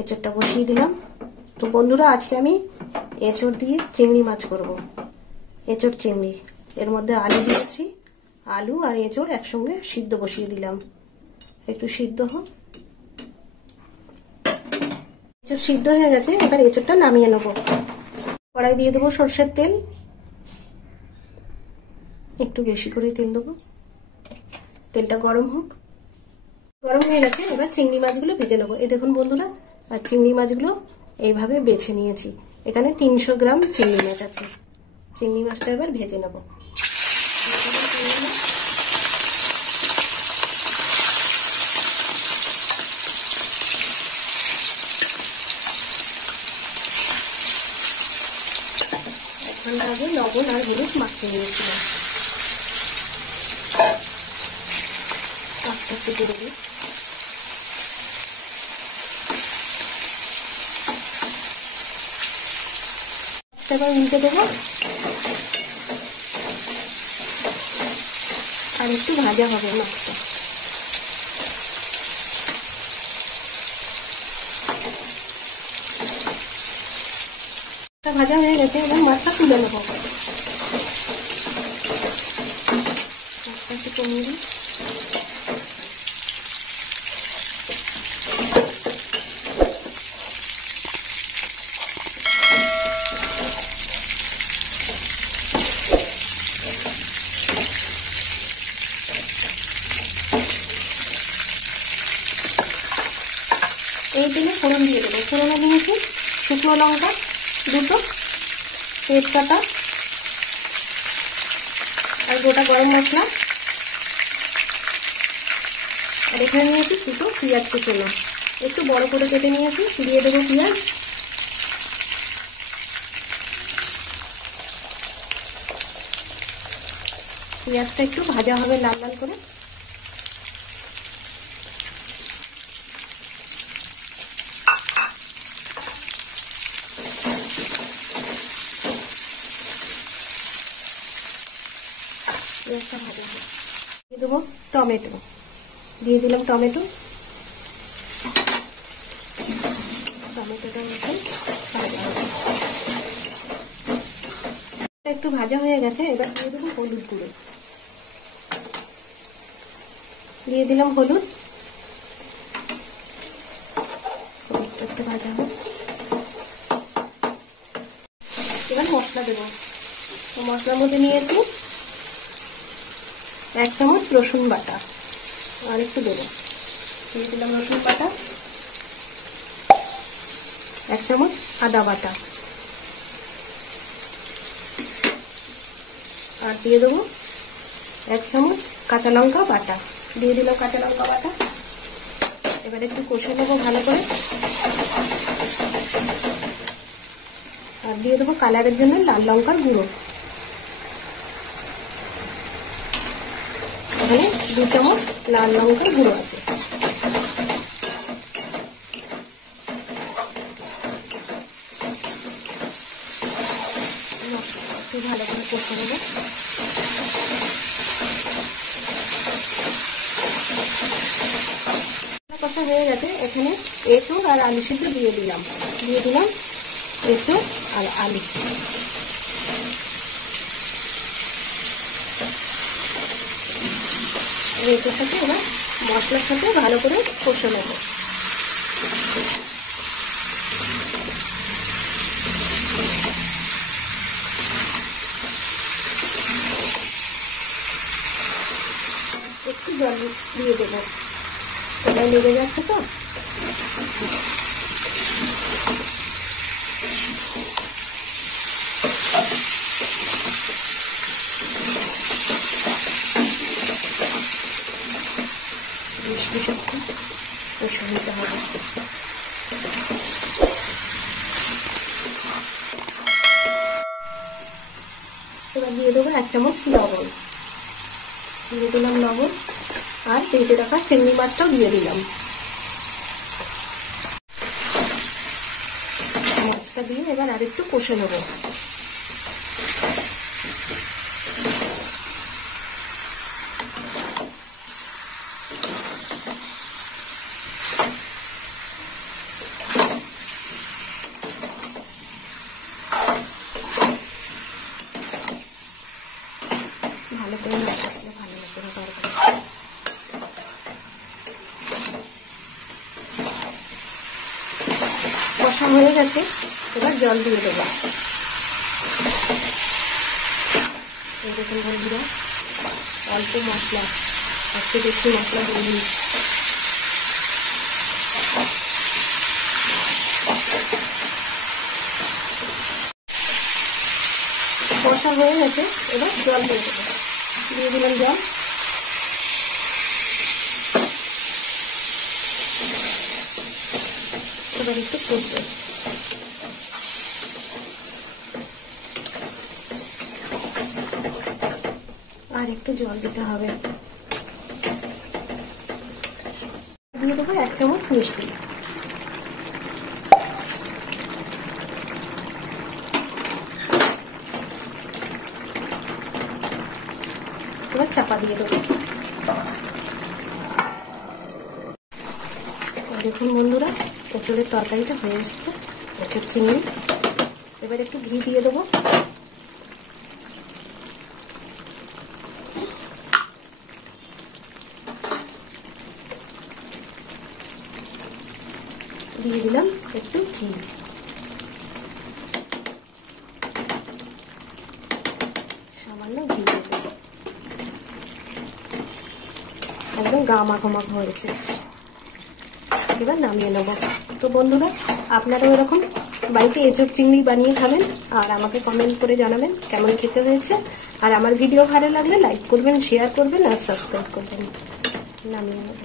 এঁচড়টা বসিয়ে দিলাম। তো বন্ধুরা, আজকে আমি এঁচড় দিয়ে চিংড়ি মাছ করব। এঁচড় চিংড়ি, এর মধ্যে আলু দিয়েছি, আলু আর এঁচড় একসঙ্গে সিদ্ধ বসিয়ে দিলাম। একটু সিদ্ধ হোক। এঁচড় সিদ্ধ হয়ে গেছে, এবার এঁচড়টা নামিয়ে নেব। কড়াই দিয়ে দেবো সরষের তেল, একটু বেশি করে তেল দেবো। তেলটা গরম হোক। গরম হয়ে গেছে, এবার চিংড়ি মাছগুলো ভেজে নেবো। এই দেখুন বন্ধুরা, আর চিংড়ি মাছগুলো এইভাবে বেছে নিয়েছি। এখানে 300 গ্রাম চিংড়ি মাছ আছে। চিংড়ি মাছটা এবার ভেজে নেবো। এক ঘন্টা আগে লবণ আর হলুদ মাখিয়ে নিয়েছিলাম। আস্তে আস্তে দিয়ে দেবো। এবার উল্টে দেবো আর একটু ভাজা হবে মাছটা। ভাজা হয়ে গেছে, এবং মাছটা তুলে নেবো। মাছটা একটু কমিয়ে দিই। এই তেলে ফোড়ন দিয়ে দেবো। ফোড়নে দিয়েছি শুকনো লঙ্কা 2টো, তেজপাতা আর গোটা গরম মশলা, আর এখানে নিয়েছি 2টো পেঁয়াজ কুচনো, একটু বড় করে কেটে নিয়েছি। দিয়ে দেবো পেঁয়াজ। পেঁয়াজটা একটু ভাজা হবে লাল লাল করে। পেঁয়াজটা ভাজা হবে। দিয়ে দেবো টমেটো। দিয়ে দিলাম টমেটো। টমেটোটা একটু ভাজা হয়ে গেছে, এবার দিয়ে দেবো হলুদ গুঁড়ো। দিয়ে দিলাম হলুদ। একটু ভাজা হোক। এবার মশলা দেবো। তো মশলার মধ্যে নিয়েছি 1 চামচ রসুন বাটা, আর একটু দেবো। দিয়ে দিলাম রসুন বাটা। 1 চামচ আদা বাটা, আর দিয়ে দেবো 1 চামচ কাঁচা লঙ্কা বাটা। দিয়ে দিলাম কাঁচা লঙ্কা বাটা। এবার একটু কষে নেবো ভালো করে। আর দিয়ে দেবো কালারের জন্য লাল লঙ্কার গুঁড়ো। এখানে 2 চামচ লাল লঙ্কার গুঁড়ো আছে। একটু ভালো করে কষে নেবো। কষা হয়ে গেছে, এখানে এঁচড় আর আলু সিদ্ধ দিয়ে দিলাম। দিয়ে দিলাম এঁচড় আর আলু। এঁচড়ের সাথে এবার মশলার সাথে ভালো করে কষে নেব। একটু জল দিয়ে দেবো, এটা লেগে যাচ্ছে তো। মিষ্টি সবজি কষে নিতে হবে। এবার দিয়ে দেবো 1 চামচ লবণ। দিয়ে দিলাম লবণ, আর ভেজে রাখা চিংড়ি মাছটাও দিয়ে দিলাম। মাছটা দিয়ে এবার আরেকটু কষে নেবো। হয়ে গেছে, এবার জল দিয়ে দেবো। এই দেখুন বন্ধুরা, অল্প মশলা, একটু বেশি মশলা দিয়ে দিই। কষা হয়ে গেছে, এবার জল দিয়ে দেবো। দিয়ে দিলাম জল। এবার একটু ফুটবে, আর একটু জল দিতে হবে। দিয়ে দেবো 1 চামচ মিষ্টি। এবার চাপা দিয়ে দেবো। দেখুন বন্ধুরা, এঁচোড়ের তরকারিটা হয়ে এসেছে, এঁচোড় চিংড়ি। এবার একটু ঘি দিয়ে দেবো। দিয়ে দিলাম একটু ঘি। সামান্য ঘি দিয়ে দেবো। একদম গা মাখো মাখো হয়েছে, এবার নামিয়ে নেব। তো বন্ধুরা, আপনারাও এরকম বাড়িতে এঁচোড় চিংড়ি বানিয়ে খাবেন, আর আমাকে কমেন্ট করে জানাবেন কেমন খেতে হয়েছে। আর আমার ভিডিও ভালো লাগলে লাইক করবেন, শেয়ার করবেন আর সাবস্ক্রাইব করবেন। নামিয়ে নেব।